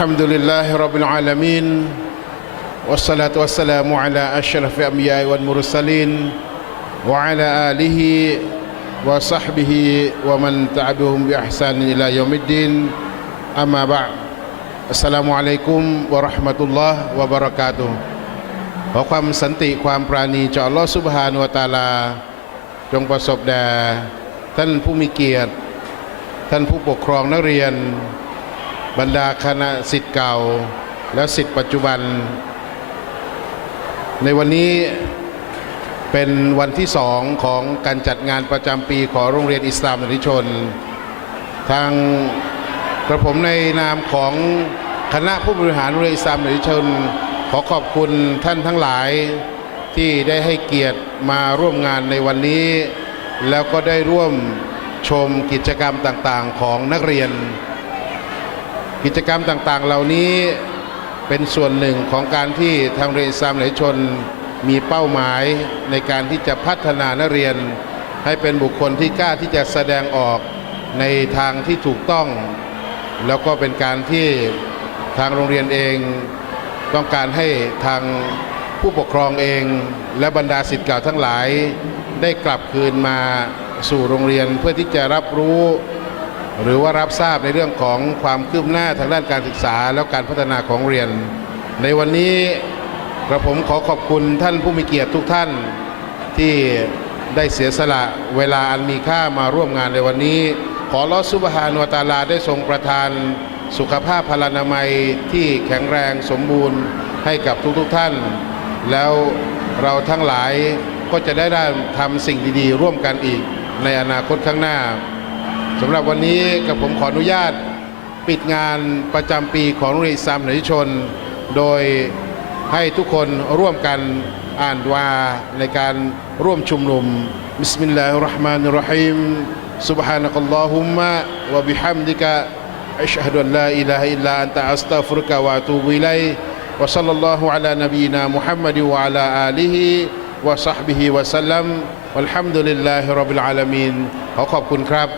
الحمد لله رب العالمين والصلاة والسلام على أشرف الأنبياء والمرسلين وعلى آله وصحبه ومن تبعهم بإحسان إلى يوم الدين أما بعد السلام عليكم ورحمة الله وبركاته ขอความสันติความปราณีจากอัลลอฮฺสุบฮานุวะตะอาลา จงประสบแด่ท่านผู้มีเกียรติ ท่านผู้ปกครองนักเรียน บรรดาคณะสิทธิ์เก่า และสิทธิ์ปัจจุบัน ในวันนี้เป็นวันที่สองของการจัดงานประจำปีของโรงเรียนอิสลามนิชน ทางกระผมในนามของคณะผู้บริหารโรงเรียนอิสลามนิชน ขอขอบคุณท่านทั้งหลายที่ได้ให้เกียรติมาร่วมงานในวันนี้ แล้วก็ได้ร่วมชมกิจกรรมต่างๆของนักเรียน กิจกรรมต่างๆ เหล่านี้เป็นส่วนหนึ่งของการที่ทางเรียนสามไหลชนมีเป้าหมายในการที่จะพัฒนานักเรียน ให้เป็นบุคคลที่กล้าที่จะแสดงออกในทางที่ถูกต้อง แล้วก็เป็นการที่ทางโรงเรียนเองต้องการให้ทางผู้ปกครองเอง และบรรดาสิทธิ์เก่าทั้งหลาย ได้กลับคืนมาสู่โรงเรียนเพื่อที่จะรับรู้ หรือว่ารับทราบในเรื่องของความคืบหน้าทางด้านการศึกษา แล้วการพัฒนาของเรียน ในวันนี้กระผมขอขอบคุณท่านผู้มีเกียรติทุกท่านที่ได้เสียสละเวลาอันมีค่ามาร่วมงานในวันนี้ ขอลอสุบฮานวตาลาได้ทรงประทานสุขภาพพลานามัยที่แข็งแรงสมบูรณ์ให้กับทุกๆทท่าน แล้วเราทั้งหลายก็จะได้ได้ทำสิ่งดีๆ ร่วมกันอีกในอนาคตข้างหน้า สำหรับวันนี้กับผมขออนุญาตปิดงานประจำปีของโรงเรียนอิสลามหนชน โดยให้ทุกคนร่วมกันอ่านวาในการร่วมชุมนุมบิสมิลลาฮิรเราะห์มานิรเราะฮีม سبحانك اللهم وبحمدك أشهد أن لا إله إلا أنت أستغفرك وأتوب إليك وصلى الله على نبينا محمد وعلى آله وصحبه وسلم والحمد لله رب العالمين ขอขอบคุณครับ